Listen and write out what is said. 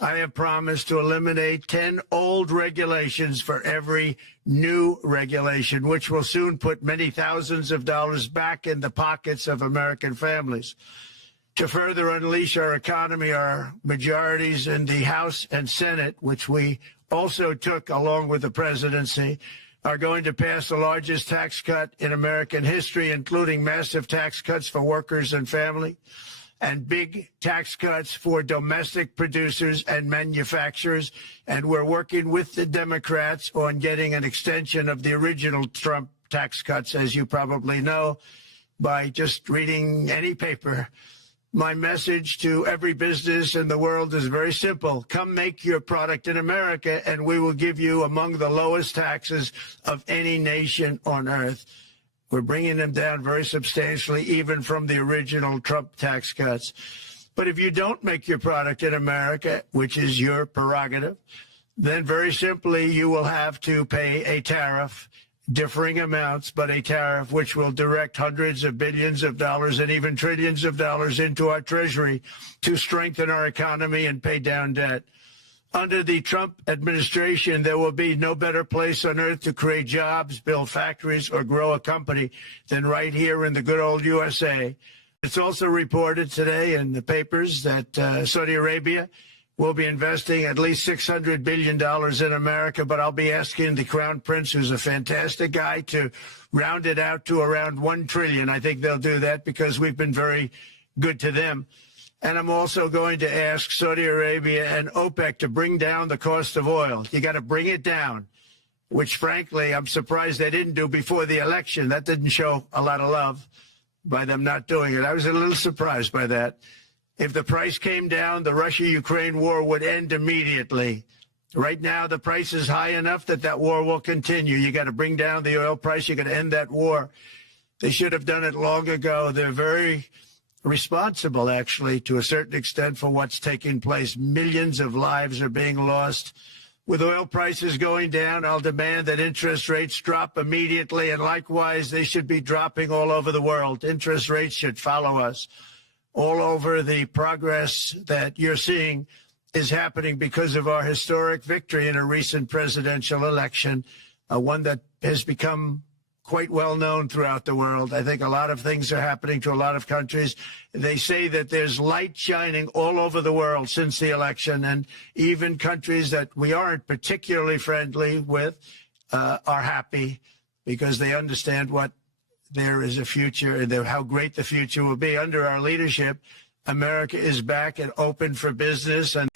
I have promised to eliminate 10 old regulations for every new regulation, which will soon put many thousands of dollars back in the pockets of American families. To further unleash our economy, our majorities in the House and Senate, which we also took along with the presidency, are going to pass the largest tax cut in American history, including massive tax cuts for workers and family, and big tax cuts for domestic producers and manufacturers. And we're working with the Democrats on getting an extension of the original Trump tax cuts, as you probably know, by just reading any paper. My message to every business in the world is very simple. Come make your product in America, and we will give you among the lowest taxes of any nation on earth. We're bringing them down very substantially, even from the original Trump tax cuts. But if you don't make your product in America, which is your prerogative, then very simply you will have to pay a tariff, differing amounts, but a tariff which will direct hundreds of billions of dollars and even trillions of dollars into our treasury to strengthen our economy and pay down debt. Under the Trump administration, there will be no better place on earth to create jobs, build factories, or grow a company than right here in the good old USA. It's also reported today in the papers that Saudi Arabia will be investing at least $600 billion in America, but I'll be asking the Crown Prince, who's a fantastic guy, to round it out to around $1 trillion. I think they'll do that because we've been very good to them. And I'm also going to ask Saudi Arabia and OPEC to bring down the cost of oil. You got to bring it down, which, frankly, I'm surprised they didn't do before the election. That didn't show a lot of love by them not doing it. I was a little surprised by that. If the price came down, the Russia-Ukraine war would end immediately. Right now, the price is high enough that that war will continue. You got to bring down the oil price. You got to end that war. They should have done it long ago. They're very responsible, actually, to a certain extent, for what's taking place. Millions of lives are being lost. With oil prices going down, I'll demand that interest rates drop immediately, and likewise, they should be dropping all over the world. Interest rates should follow us. All over, the progress that you're seeing is happening because of our historic victory in a recent presidential election, one that has become quite well known throughout the world. I think a lot of things are happening to a lot of countries. They say that there's light shining all over the world since the election, and even countries that we aren't particularly friendly with are happy because they understand what there is a future and how great the future will be. Under our leadership, America is back and open for business. And